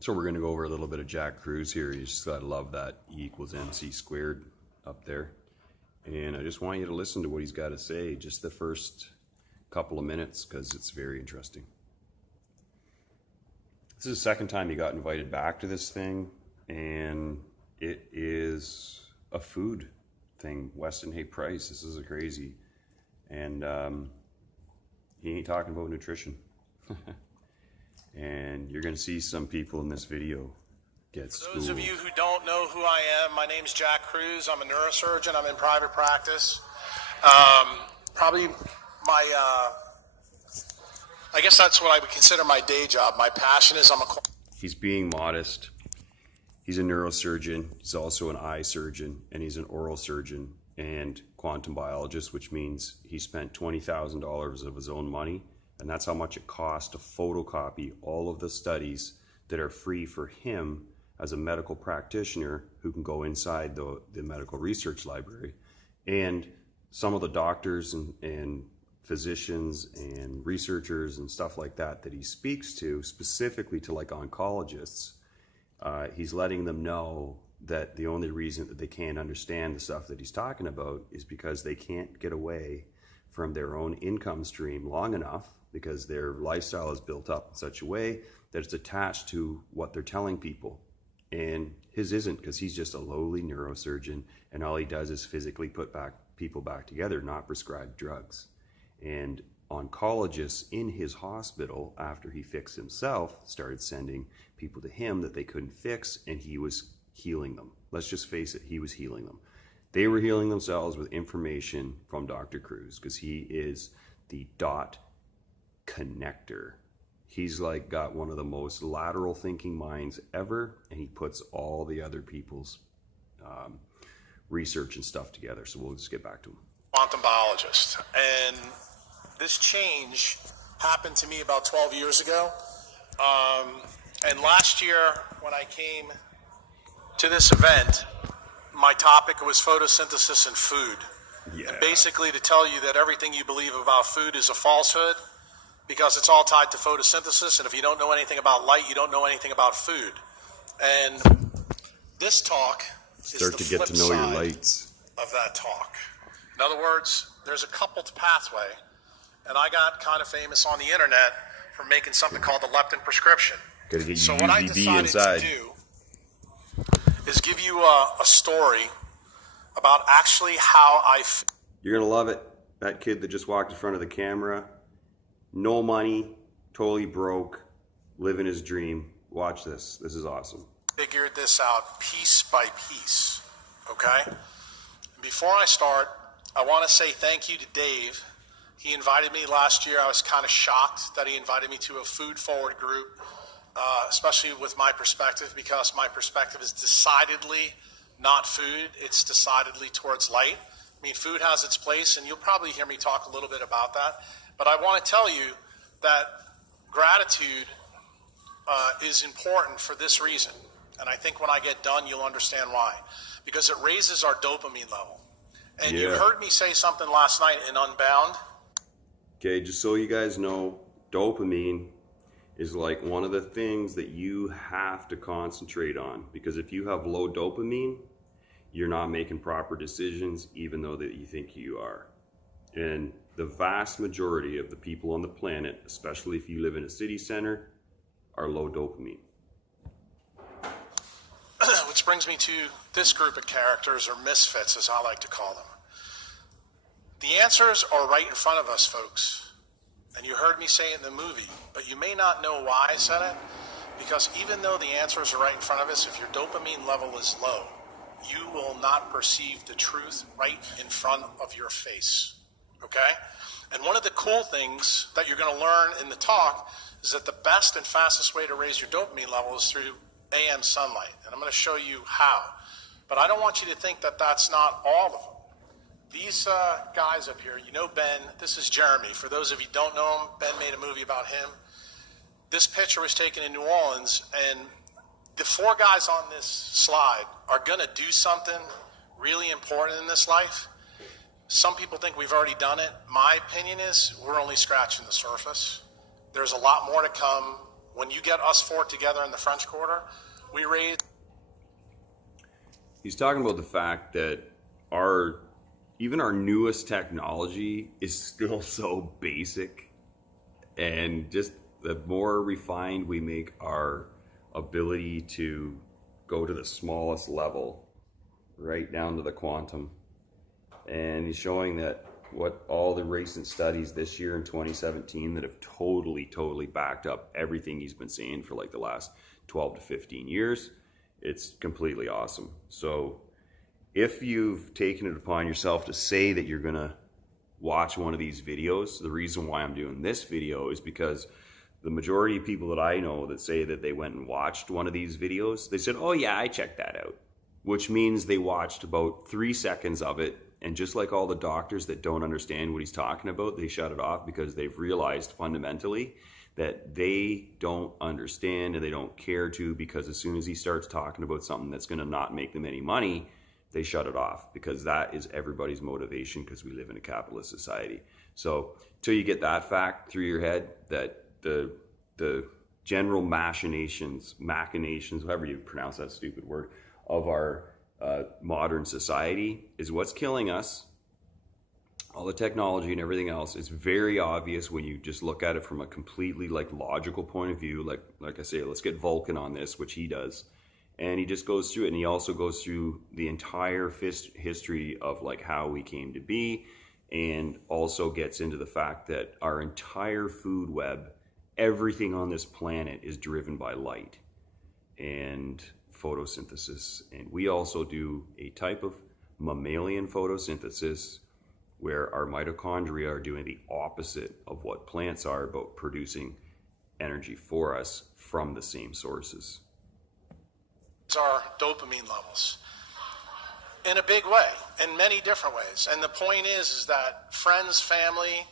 So we're going to go over a little bit of Jack Kruse here. You just gotta love that E equals MC squared up there. And I just want you to listen to what he's got to say, just the first couple of minutes, because it's very interesting. This is the second time he got invited back to this thing, and it is a food thing. Weston Hay Price, this is a crazy. And he ain't talking about nutrition. And you're going to see some people in this video get schooled. For those of you who don't know who I am, my name's Jack Kruse. I'm a neurosurgeon. I'm in private practice. Probably my, I guess that's what I would consider my day job. My passion is He's being modest. He's a neurosurgeon. He's also an eye surgeon, and he's an oral surgeon and quantum biologist, which means he spent $20,000 of his own money. And that's how much it costs to photocopy all of the studies that are free for him as a medical practitioner who can go inside the medical research library. And some of the doctors and physicians and researchers and stuff like that he speaks to, specifically to like oncologists, he's letting them know that the only reason that they can't understand the stuff that he's talking about is because they can't get away from their own income stream long enough, because their lifestyle is built up in such a way that it's attached to what they're telling people. And his isn't, because he's just a lowly neurosurgeon, and all he does is physically put people back together, not prescribe drugs. And oncologists in his hospital, after he fixed himself, started sending people to him that they couldn't fix, and he was healing them. Let's just face it, he was healing them. They were healing themselves with information from Dr. Kruse, because he is the dot connector. He's like got one of the most lateral thinking minds ever, and he puts all the other people's research and stuff together. So we'll just get back to him. Quantum biologist. And this change happened to me about 12 years ago. And last year when I came to this event, my topic was photosynthesis and food. Yeah. And basically to tell you that everything you believe about food is a falsehood, because it's all tied to photosynthesis, and if you don't know anything about light, you don't know anything about food. And this talk Start is the to get flip to know your side lights of that talk. In other words, there's a coupled pathway, and I got kind of famous on the internet for making something called the leptin prescription. Gotta get So your what I UVB decided inside. to do is give you a story about actually how You're gonna love it. That kid that just walked in front of the camera, no money, totally broke, living his dream. Watch this. This is awesome. figured this out piece by piece, okay? Before I start, I want to say thank you to Dave. He invited me last year. I was kind of shocked that he invited me to a food forward group, especially with my perspective, because my perspective is decidedly not food. It's decidedly towards light. I mean, food has its place, and you'll probably hear me talk a little bit about that. But I want to tell you that gratitude is important for this reason. And I think when I get done, you'll understand why. Because it raises our dopamine level. And you heard me say something last night in Unbound. Okay, just so you guys know, dopamine is like one of the things that you have to concentrate on. Because if you have low dopamine, you're not making proper decisions, even though that you think you are. And the vast majority of the people on the planet, especially if you live in a city center, are low dopamine. Which brings me to this group of characters, or misfits as I like to call them. The answers are right in front of us, folks. And you heard me say it in the movie, but you may not know why I said it, because even though the answers are right in front of us, if your dopamine level is low, you will not perceive the truth right in front of your face, okay? And one of the cool things that you're going to learn in the talk is that the best and fastest way to raise your dopamine level is through AM sunlight. And I'm going to show you how. But I don't want you to think that that's not all of them. These guys up here, you know Ben, this is Jeremy. For those of you who don't know him, Ben made a movie about him. This picture was taken in New Orleans, and the four guys on this slide are going to do something really important in this life. Some people think we've already done it. My opinion is we're only scratching the surface. There's a lot more to come When you get us four together in the French Quarter, we raise. He's talking about the fact that even our newest technology is still so basic, and just the more refined we make our ability to go to the smallest level, right down to the quantum. And he's showing that what all the recent studies this year in 2017 that have totally backed up everything he's been saying for like the last 12 to 15 years. It's completely awesome. So if you've taken it upon yourself to say that you're gonna watch one of these videos, the reason why I'm doing this video is because the majority of people that I know that say that they went and watched one of these videos, they said, oh yeah, I checked that out. Which means they watched about 3 seconds of it, and just like all the doctors that don't understand what he's talking about, they shut it off because they've realized fundamentally that they don't understand and they don't care to, because as soon as he starts talking about something that's going to not make them any money, they shut it off, because that is everybody's motivation, because we live in a capitalist society. So till you get that fact through your head, that the general machinations, however you pronounce that stupid word, of our modern society is what's killing us. All the technology and everything else is very obvious when you just look at it from a completely logical point of view. Like I say, let's get Vulcan on this, which he does, and he just goes through it, and he also goes through the entire history of how we came to be, and also gets into the fact that our entire food web, everything on this planet is driven by light and photosynthesis. And we also do a type of mammalian photosynthesis where our mitochondria are doing the opposite of what plants are, about producing energy for us from the same sources. Our dopamine levels in a big way, in many different ways. And the point is that friends, family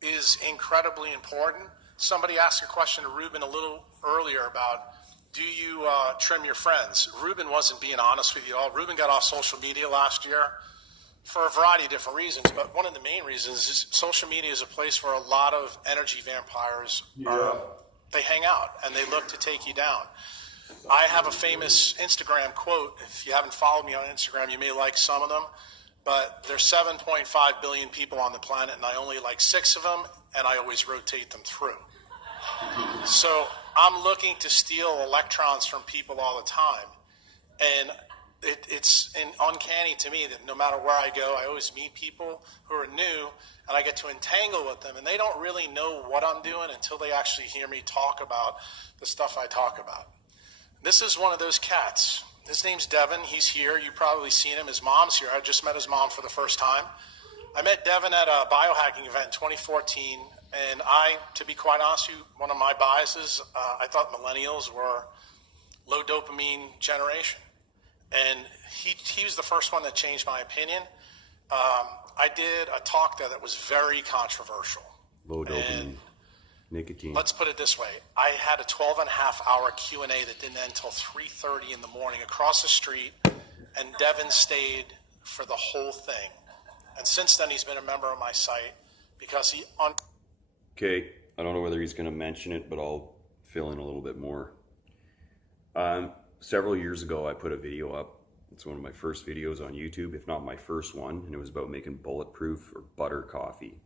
is incredibly important. Somebody asked a question to Ruben a little earlier about, do you trim your friends? Ruben wasn't being honest with you all. Ruben got off social media last year for a variety of different reasons, but one of the main reasons is social media is a place where a lot of energy vampires they hang out and they look to take you down. I have a famous Instagram quote. If you haven't followed me on Instagram, you may like some of them, but there's 7.5 billion people on the planet, and I only like 6 of them, and I always rotate them through. So I'm looking to steal electrons from people all the time. And it's uncanny to me that no matter where I go, I always meet people who are new, and I get to entangle with them. And they don't really know what I'm doing until they actually hear me talk about the stuff I talk about. This is one of those cats. His name's Devin. He's here. You've probably seen him. His mom's here. I just met his mom for the first time. I met Devin at a biohacking event in 2014. And to be quite honest with you, one of my biases, I thought millennials were low dopamine generation. And he was the first one that changed my opinion. I did a talk there that was very controversial. Low dopamine, nicotine. Let's put it this way. I had a 12-and-a-half-hour Q&A that didn't end until 3:30 in the morning across the street, and Devin stayed for the whole thing. And since then, he's been a member of my site because he... Okay, I don't know whether he's going to mention it, but I'll fill in a little bit more. Several years ago, I put a video up. It's one of my first videos on YouTube, if not my first one, and it was about making bulletproof or butter coffee.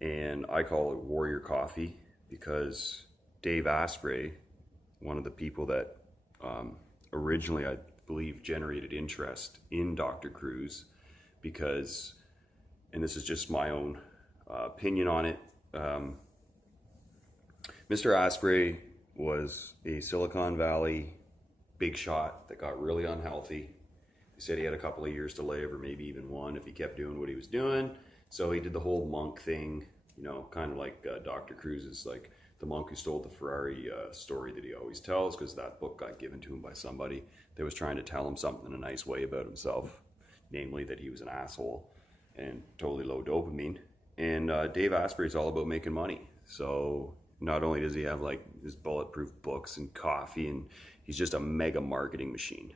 And I call it warrior coffee because Dave Asprey, one of the people that originally, I believe, generated interest in Dr. Kruse, because, and this is just my own opinion on it, Mr. Asprey was a Silicon Valley big shot that got really unhealthy. He said he had a couple of years to live, or maybe even one, if he kept doing what he was doing. So he did the whole monk thing, you know, kind of like Dr. Kruse's, like the monk who stole the Ferrari story that he always tells, because that book got given to him by somebody that was trying to tell him something in a nice way about himself, namely that he was an asshole and totally low dopamine. And Dave Asprey is all about making money. So not only does he have like his bulletproof books and coffee, and he's just a mega marketing machine.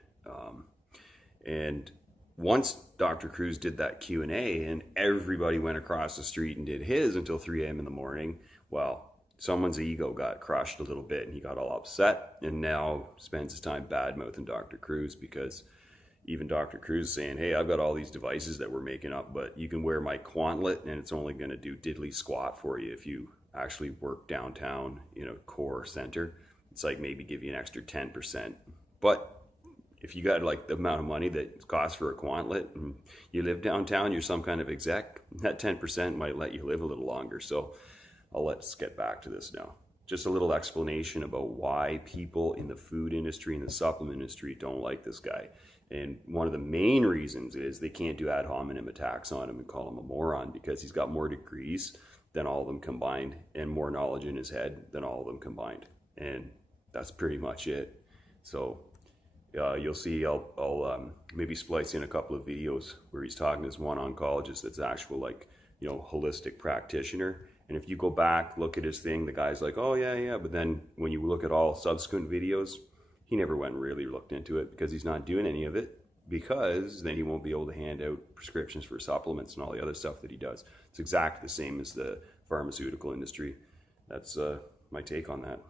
And once Dr. Kruse did that Q&A and everybody went across the street and did his until 3 a.m. in the morning, well, someone's ego got crushed a little bit and he got all upset and now spends his time bad-mouthing Dr. Kruse, because even Dr. Kruse is saying, hey, I've got all these devices that we're making up, but you can wear my Quantlet and it's only going to do diddly squat for you if you actually work downtown in a core center. It's like maybe give you an extra 10%. But if you got like the amount of money that it costs for a Quantlet and you live downtown, you're some kind of exec, that 10% might let you live a little longer. So let's get back to this now. Just a little explanation about why people in the food industry and the supplement industry don't like this guy. And one of the main reasons is they can't do ad hominem attacks on him and call him a moron, because he's got more degrees than all of them combined and more knowledge in his head than all of them combined. And that's pretty much it. So you'll see I'll maybe splice in a couple of videos where he's talking to this one oncologist that's actual, like, you know, holistic practitioner. And if you go back, look at his thing, the guy's like, oh yeah. But then when you look at all subsequent videos, he never went and really looked into it, because he's not doing any of it, because then he won't be able to hand out prescriptions for supplements and all the other stuff that he does. It's exactly the same as the pharmaceutical industry. That's my take on that.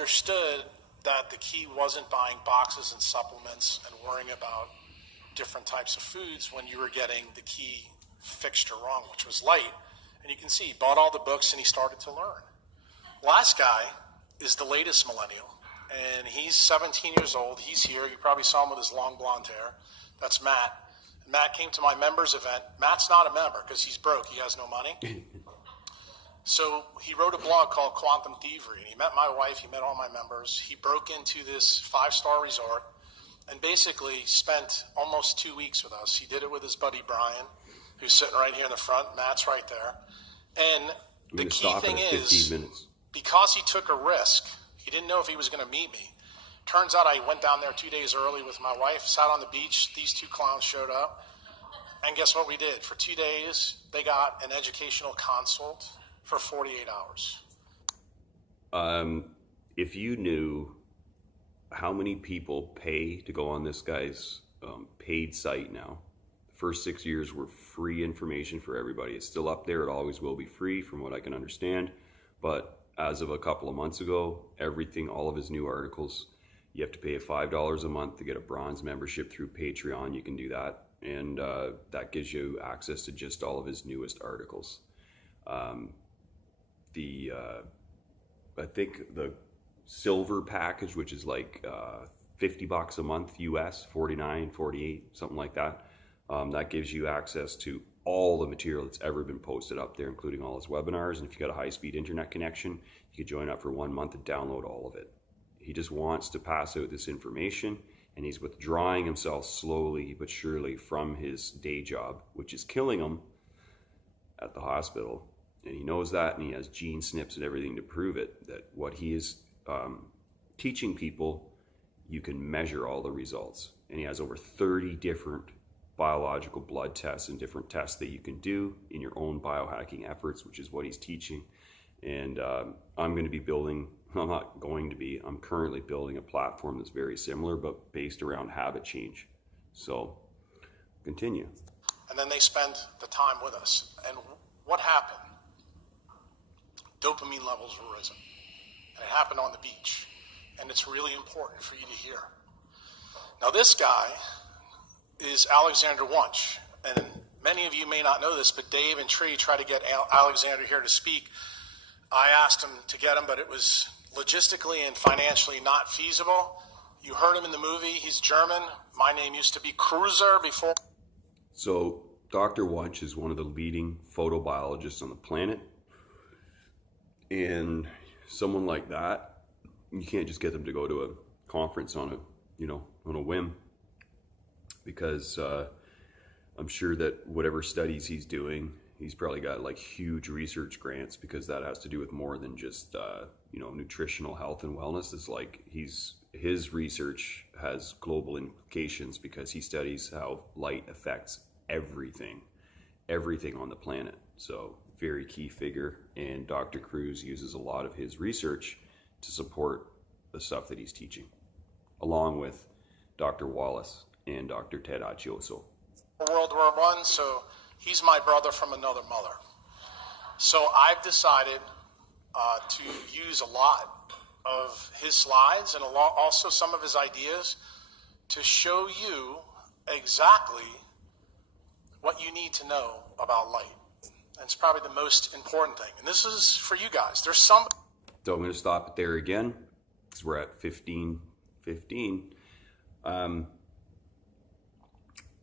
Understood that the key wasn't buying boxes and supplements and worrying about different types of foods when you were getting the key fixture wrong, which was light. And you can see he bought all the books and he started to learn. Last guy is the latest millennial, and he's 17 years old. He's here. You probably saw him with his long blonde hair. That's Matt. And Matt came to my members event. Matt's not a member because he's broke. He has no money. So he wrote a blog called Quantum Thievery, and he met my wife. He met all my members. He broke into this 5-star resort and basically spent almost 2 weeks with us. He did it with his buddy Brian, who's sitting right here in the front. Matt's right there. And the key thing is, because he took a risk, he didn't know if he was going to meet me. Turns out I went down there 2 days early with my wife, sat on the beach. These two clowns showed up. And guess what we did? For 2 days, they got an educational consult for 48 hours. If you knew how many people pay to go on this guy's paid site now, the first 6 years were free information for everybody. It's still up there. It always will be free from what I can understand. But as of a couple of months ago, everything, all of his new articles, you have to pay $5 a month to get a bronze membership through Patreon. You can do that. And that gives you access to just all of his newest articles. I think the silver package, which is like $50 a month US, 49, 48, something like that. That gives you access to all the material that's ever been posted up there, including all his webinars. And if you got a high-speed internet connection, you can join up for 1 month and download all of it. He just wants to pass out this information, and he's withdrawing himself slowly but surely from his day job, which is killing him at the hospital. And he knows that, and he has gene snips and everything to prove it, that what he is teaching people, you can measure all the results. And he has over 30 different biological blood tests and different tests that you can do in your own biohacking efforts, which is what he's teaching. And I'm going to be building, I'm not going to be, I'm currently building a platform that's very similar, but based around habit change. So continue. And then they spend the time with us. And what happened? Dopamine levels were risen. And it happened on the beach. And it's really important for you to hear. Now this guy is Alexander Wunsch. And many of you may not know this, but Dave and Tree tried to get Alexander here to speak. I asked him to get him, but it was logistically and financially not feasible. You heard him in the movie. He's German. My name used to be Cruz before. So Dr. Wunsch is one of the leading photobiologists on the planet. And someone like that, you can't just get them to go to a conference on a whim. Because I'm sure that whatever studies he's doing, he's probably got like huge research grants, because that has to do with more than just nutritional health and wellness. It's like his research has global implications, because he studies how light affects everything on the planet. So very key figure, and Dr. Kruse uses a lot of his research to support the stuff that he's teaching, along with Dr. Wallace and Dr. Ted Achioso. World War I, so he's my brother from another mother. So I've decided to use a lot of his slides and also some of his ideas to show you exactly what you need to know about light. And it's probably the most important thing. And this is for you guys. There's some... So I'm going to stop it there again, because we're at 15:15.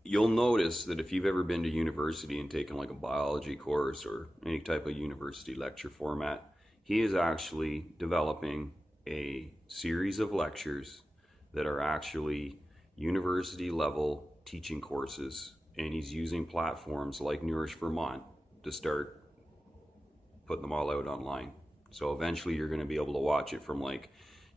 You'll notice that if you've ever been to university and taken like a biology course or any type of university lecture format, he is actually developing a series of lectures that are actually university level teaching courses, and he's using platforms like Nourish Vermont to start putting them all out online. So eventually you're going to be able to watch it from like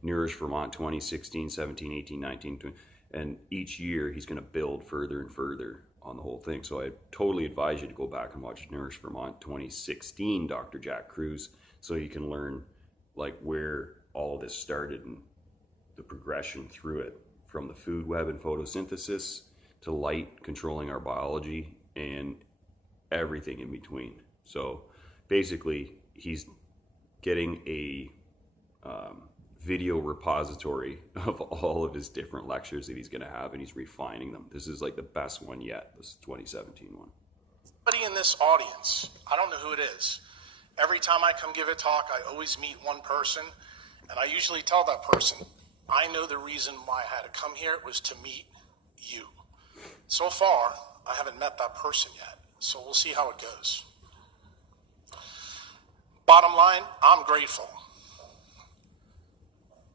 Nourish Vermont 2016, 17, 18, 19, 20, and each year he's going to build further and further on the whole thing. So I totally advise you to go back and watch Nourish Vermont 2016, Dr. Jack Kruse, so you can learn like where all this started and the progression through it, from the food web and photosynthesis to light controlling our biology and everything in between. So basically he's getting a video repository of all of his different lectures that he's going to have, and he's refining them. This is like the best one yet, this 2017 one. Somebody in this audience, I don't know who it is. Every time I come give a talk, I always meet one person, and I usually tell that person, I know the reason why I had to come here was to meet you. So far, I haven't met that person yet, so we'll see how it goes. Bottom line, I'm grateful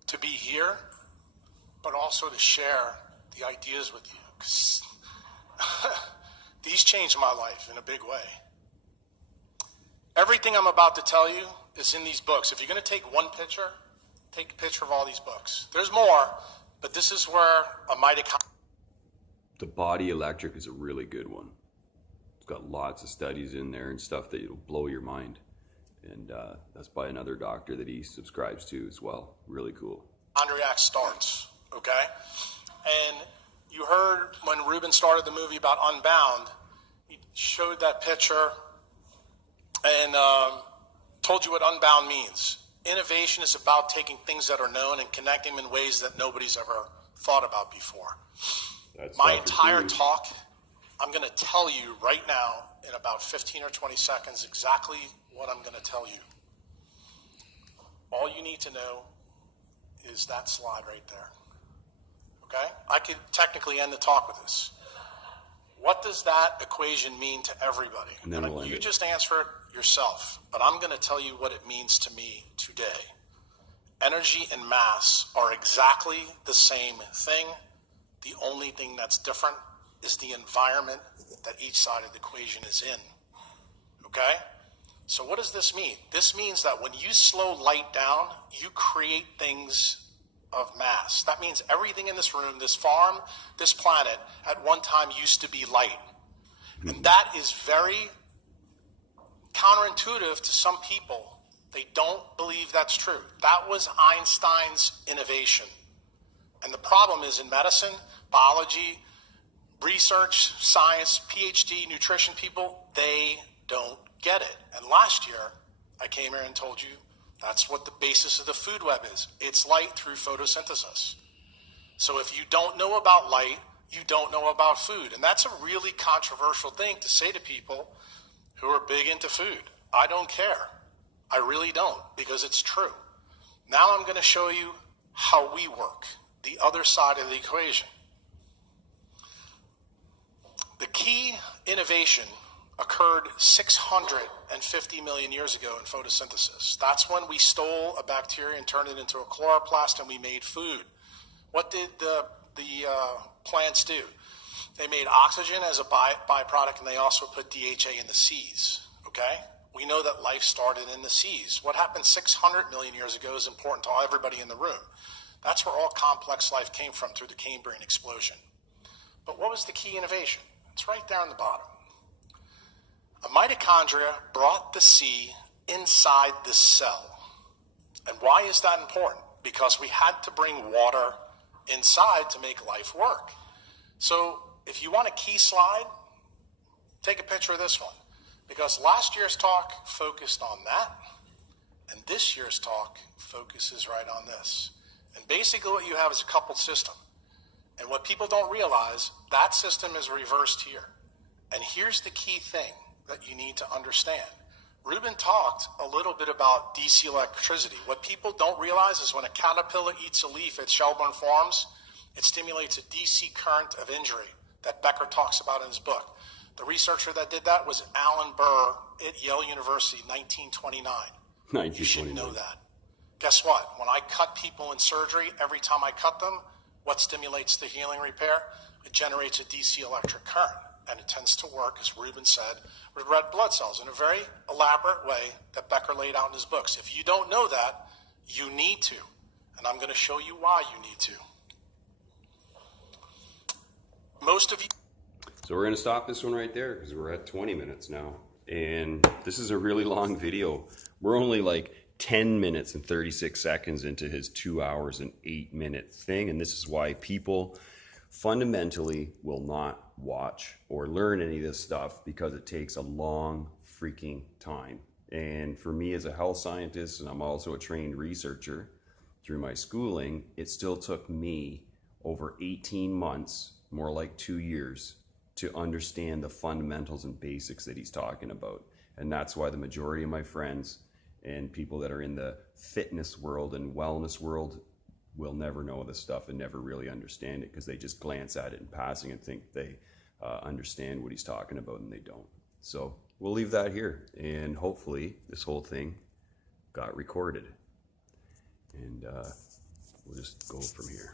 to be here, but also to share the ideas with you, because these changed my life in a big way. Everything I'm about to tell you is in these books. If you're going to take one picture, take a picture of all these books. There's more, but this is where a mitochondria... The Body Electric is a really good one. It's got lots of studies in there and stuff that will blow your mind. And that's by another doctor that he subscribes to as well. Really cool. Chondriac starts, okay? And you heard when Ruben started the movie about Unbound, he showed that picture and told you what Unbound means. Innovation is about taking things that are known and connecting them in ways that nobody's ever thought about before. That's My Dr. entire Cruz. talk, I'm going to tell you right now in about 15 or 20 seconds exactly what I'm going to tell you. All you need to know is that slide right there. Okay? I could technically end the talk with this. What does that equation mean to everybody? And then we'll end you it. just answer it yourself, but I'm going to tell you what it means to me today. Energy and mass are exactly the same thing. The only thing that's different is the environment that each side of the equation is in. Okay? So what does this mean? This means that when you slow light down, you create things of mass. That means everything in this room, this farm, this planet, at one time used to be light. And that is very counterintuitive to some people. They don't believe that's true. That was Einstein's innovation. And the problem is in medicine, biology, research, science, PhD, nutrition people, they don't get it. And last year, I came here and told you that's what the basis of the food web is. It's light through photosynthesis. So if you don't know about light, you don't know about food. And that's a really controversial thing to say to people who are big into food. I don't care. I really don't, because it's true. Now I'm going to show you how we work, the other side of the equation. The key innovation occurred 650 million years ago in photosynthesis. That's when we stole a bacteria and turned it into a chloroplast and we made food. What did the plants do? They made oxygen as a byproduct, and they also put DHA in the seas, okay? We know that life started in the seas. What happened 600 million years ago is important to everybody in the room. That's where all complex life came from, through the Cambrian explosion. But what was the key innovation? It's right there on the bottom. A mitochondria brought the C inside the cell. And why is that important? Because we had to bring water inside to make life work. So if you want a key slide, take a picture of this one. Because last year's talk focused on that, And this year's talk focuses right on this. And basically what you have is a coupled system. And what people don't realize, that system is reversed here. And here's the key thing that you need to understand. Ruben talked a little bit about DC electricity. What people don't realize is when a caterpillar eats a leaf at Shelburne Farms, it stimulates a DC current of injury that Becker talks about in his book. The researcher that did that was Alan Burr at Yale University, 1929. You should know that. Guess what? When I cut people in surgery, every time I cut them, what stimulates the healing repair? It generates a DC electric current. And it tends to work, as Ruben said, with red blood cells in a very elaborate way that Becker laid out in his books. If you don't know that, you need to. And I'm going to show you why you need to. Most of you... So we're going to stop this one right there because we're at 20 minutes now. And this is a really long video. We're only like 10 minutes and 36 seconds into his 2 hours and 8-minute thing. And this is why people fundamentally will not watch or learn any of this stuff, because it takes a long freaking time. And for me as a health scientist, and I'm also a trained researcher through my schooling, it still took me over 18 months, more like 2 years, to understand the fundamentals and basics that he's talking about. And that's why the majority of my friends and people that are in the fitness world and wellness world will never know this stuff and never really understand it, because they just glance at it in passing and think they understand what he's talking about, and they don't. So we'll leave that here, and hopefully this whole thing got recorded, and we'll just go from here.